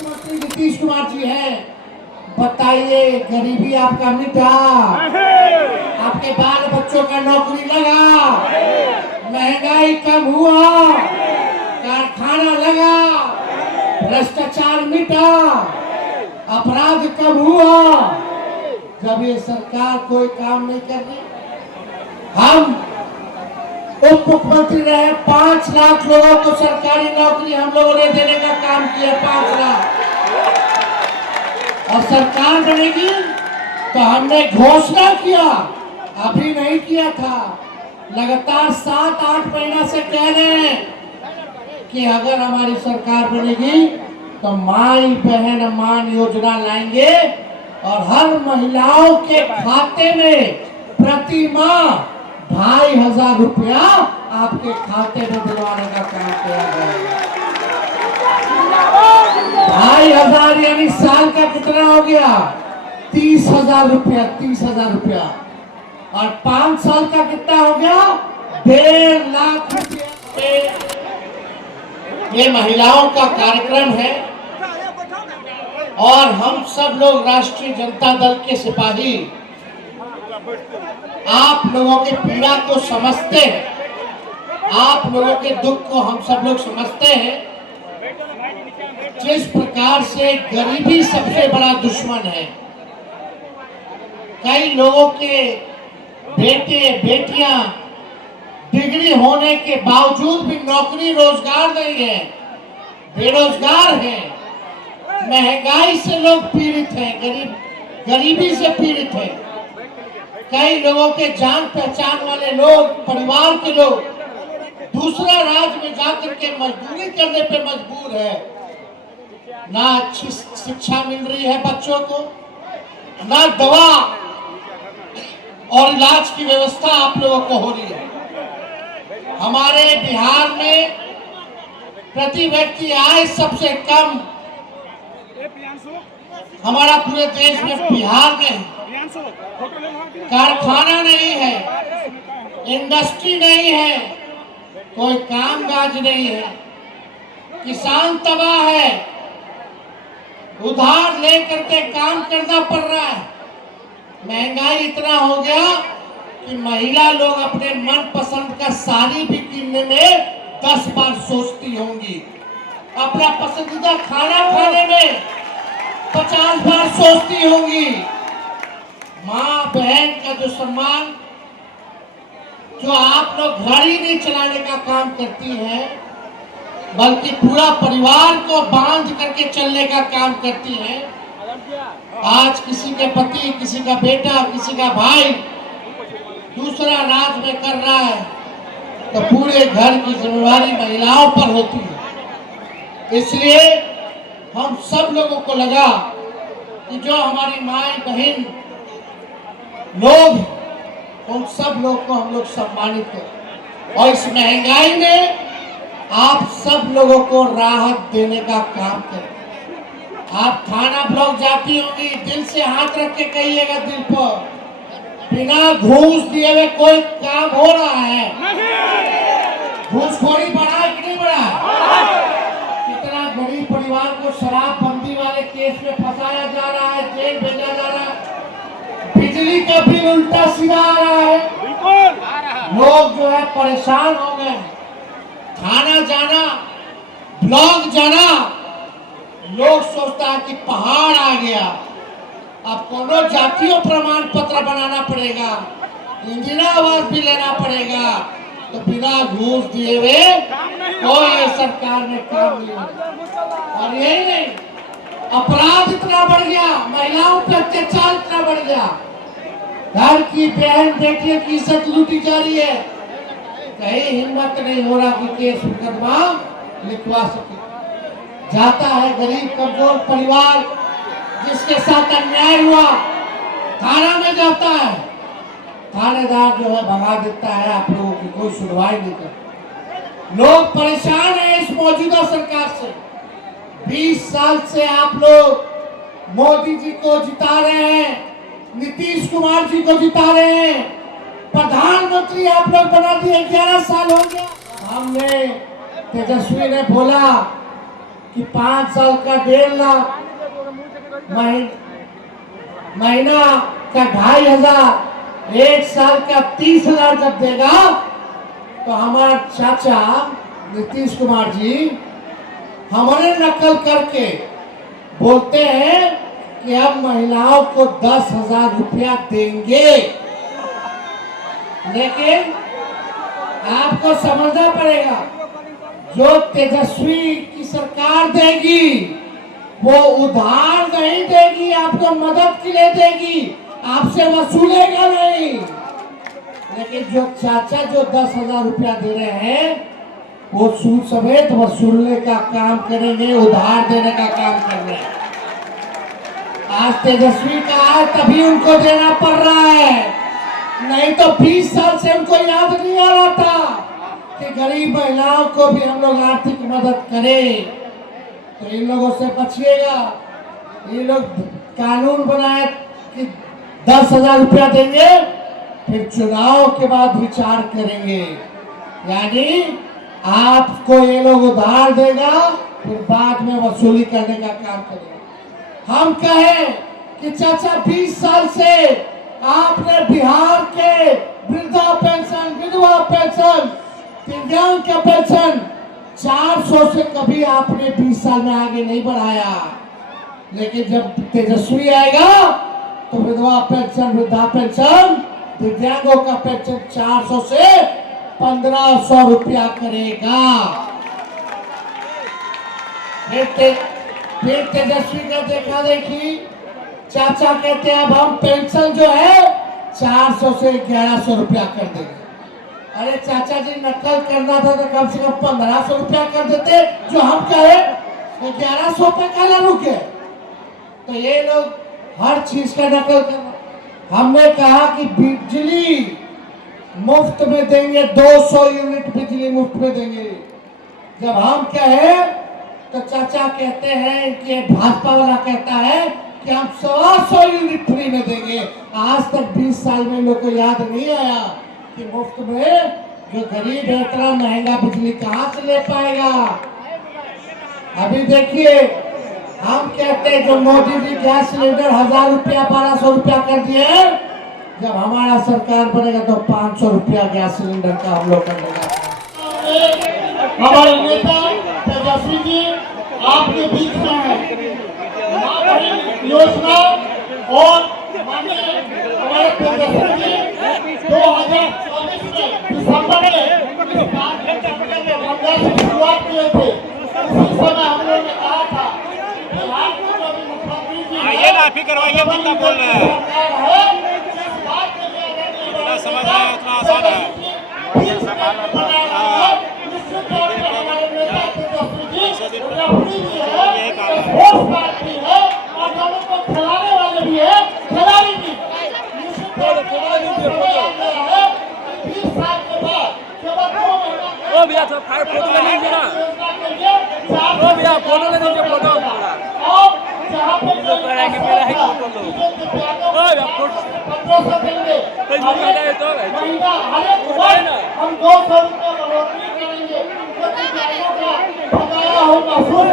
मुख्यमंत्री नीतीश कुमार जी हैं, बताइए गरीबी आपका मिटा, आपके बाल बच्चों का नौकरी लगा, महंगाई कम हुआ, कारखाना लगा, भ्रष्टाचार मिटा, अपराध कम हुआ। जब ये सरकार कोई काम नहीं कर रही, हम उप मुख्यमंत्री रहे, 5 लाख लोगों को सरकारी नौकरी हम लोगों ने देने का काम किया, 5 लाख। और सरकार बनेगी तो हमने घोषणा किया, अभी नहीं किया था, लगातार 7-8 महीना से कह रहे हैं कि अगर हमारी सरकार बनेगी तो माई बहन मान योजना लाएंगे और हर महिलाओं के खाते में प्रति माह 2500 रुपया आपके खाते में दिलवाने का काम किया जाएगा। 2500 यानी साल का कितना हो गया? 30,000 रुपया, 30,000 रुपया। और 5 साल का कितना हो गया? 1.5 लाख रुपया। ये महिलाओं का कार्यक्रम है और हम सब लोग राष्ट्रीय जनता दल के सिपाही आप लोगों के पीड़ा को समझते हैं, आप लोगों के दुख को हम सब लोग समझते हैं। जिस प्रकार से गरीबी सबसे बड़ा दुश्मन है, कई लोगों के बेटे बेटियां डिग्री होने के बावजूद भी नौकरी रोजगार नहीं है, बेरोजगार हैं, महंगाई से लोग पीड़ित हैं, गरीबी से पीड़ित हैं। कई लोगों के जान पहचान वाले लोग, परिवार के लोग दूसरा राज्य में जाकर के मजदूरी करने पे मजबूर है। ना अच्छी शिक्षा मिल रही है बच्चों को, ना दवा और इलाज की व्यवस्था आप लोगों को हो रही है। हमारे बिहार में प्रति व्यक्ति आय सबसे कम हमारा पूरे देश में बिहार में है। कारखाना नहीं है, इंडस्ट्री नहीं है, कोई कामकाज नहीं है, किसान तबाह है, उधार लेकर के काम करना पड़ रहा है। महंगाई इतना हो गया कि महिला लोग अपने मन पसंद का साड़ी भी किनने में 10 बार सोचती होंगी, अपना पसंदीदा खाना खाने में 50 बार सोचती होंगी। माँ बहन का जो सम्मान, जो आप लोग गाड़ी नहीं चलाने का काम करती हैं, बल्कि पूरा परिवार को बांध करके चलने का काम करती हैं। आज किसी के पति, किसी का बेटा, किसी का भाई दूसरा राज्य में कर रहा है तो पूरे घर की जिम्मेवारी महिलाओं पर होती है। इसलिए हम सब लोगों को लगा कि जो हमारी माई बहन लोग, उन सब लोग को हम लोग सम्मानित करें और इस महंगाई में आप सब लोगों को राहत देने का काम करें। आप थाना ब्लॉक जाती होंगी, दिल से हाथ रख के कहिएगा दिल पर, बिना घूस दिए हुए कोई काम हो रहा है? घूसखोरी बढ़ा है कि नहीं बढ़ा? कितना गरीब परिवार को शराबबंदी वाले केस में फंसाया जा रहा है, जेल भेजा जा रहा है, बिजली का बिल उल्टा सीधा आ रहा है, लोग जो है परेशान हो गए। थाना जाना, ब्लॉक जाना, लोग सोचता है कि पहाड़ आ गया, अब कोनो जातीय प्रमाण पत्र बनाना पड़ेगा, इंदिरा आवास भी लेना पड़ेगा, तो बिना घूस दिए हुए कोई सरकार ने काम नहीं। और यही नहीं, अपराध इतना बढ़ गया, महिलाओं पर अत्याचार इतना बढ़ गया, घर की बहन बेटियों की इज्जत लूटी जा रही है। कहीं हिम्मत नहीं हो रहा कि केस मुकदमा लिखवा सके। जाता है गरीब कमजोर परिवार जिसके साथ अन्याय हुआ, थाना में जाता है, थानेदार जो है भगा देता है, आप लोगों की कोई सुनवाई नहीं करता। लोग परेशान हैं इस मौजूदा सरकार से। 20 साल से आप लोग मोदी जी को जिता रहे हैं, नीतीश कुमार जी को जिता रहे हैं, प्रधानमंत्री आप लोग बना दिए, 11 साल हो गया। हमने, तेजस्वी ने बोला कि 5 साल का 1.5 लाख, महीना का 2,500, 1 साल का 30,000 जब देगा तो हमारा चाचा नीतीश कुमार जी हमारे नकल करके बोलते हैं कि हम महिलाओं को 10,000 रुपया देंगे। लेकिन आपको समझना पड़ेगा, जो तेजस्वी की सरकार देगी वो उधार नहीं देगी, आपको मदद के लिए देगी, आपसे वसूलेगा नहीं। लेकिन जो चाचा जो 10,000 रुपया दे रहे हैं वो सूद समेत वसूलने का काम करेंगे, उधार देने का काम कर रहे हैं। आज तेजस्वी का आज तभी उनको देना पड़ रहा है, नहीं तो 20 साल से उनको याद नहीं आ रहा था कि गरीब महिलाओं को भी हम लोग आर्थिक मदद करें। तो इन लोगों से बचिएगा। ये लोग कानून बनाए कि 10,000 रुपया देंगे, फिर चुनाव के बाद विचार करेंगे। यानी आपको ये लोग उधार देगा, फिर बाद में वसूली करने का काम करेगा। हम कहें कि चाचा 20 साल से आपने बिहार के वृद्धा पेंशन, विधवा पेंशन, दिव्यांग का पेंशन 400 से कभी आपने 20 साल में आगे नहीं बढ़ाया। लेकिन जब तेजस्वी आएगा तो विधवा पेंशन, वृद्धा पेंशन, दिव्यांगों का पेंशन 400 से 1,500 रुपया करेगा। फिर तेजस्वी का देखा देखी, चाचा कहते हैं अब हम पेंशन जो है 400 से 1,100 रुपया कर देंगे। अरे चाचा जी, नकल करना था तो कम से कम 1,500 रुपया कर देते, जो हम कहे 1,100 पे काला रुके। तो ये लोग हर चीज का नकल कर। हमने कहा कि बिजली मुफ्त में देंगे, 200 यूनिट बिजली मुफ्त में देंगे। जब हम कहे तो चाचा कहते हैं कि भाजपा वाला कहता है कि हम 125 यूनिट फ्री में देंगे। आज तक 20 साल में लोग को याद नहीं आया कि मुफ्त में जो गरीब है इतना महंगा बिजली कहां से ले पाएगा। अभी देखिए, हम कहते हैं जो मोदी जी गैस सिलेंडर 1,000 रुपया 1,200 रुपया कर दिए, जब हमारा सरकार बनेगा तो 500 रुपया गैस सिलेंडर का हम लोग कर देगा। हमारे नेता तेजस्वी जी आपके बीच में है। योजना और माननीय हमारे तेजस्वी जी 2024 में दिसंबर में शुरुआत किए थे। उसी समय हम लोगों ने कहा था बिहार के जो भी मुख्यमंत्री जी ये माफी करवाइए, बंदा बोल रहे हैं, जितना समझ रहे हैं उतना आसान है। खिलाने वाले भी है, खिलाड़ी भी। 20 साल के बाद केवल 2 महीना भैया तो फोटो ले लीजिए ना, भैया फोटो ले लीजिए, फोटो और जहाँ पे मेरा है फोटो लो, भैया फोटो 1,500 देंगे महीना, हर एक वर्ष हम 200 रुपये बढ़ोतरी करेंगे। जो दिव्यांगों का बकाया हो महसूस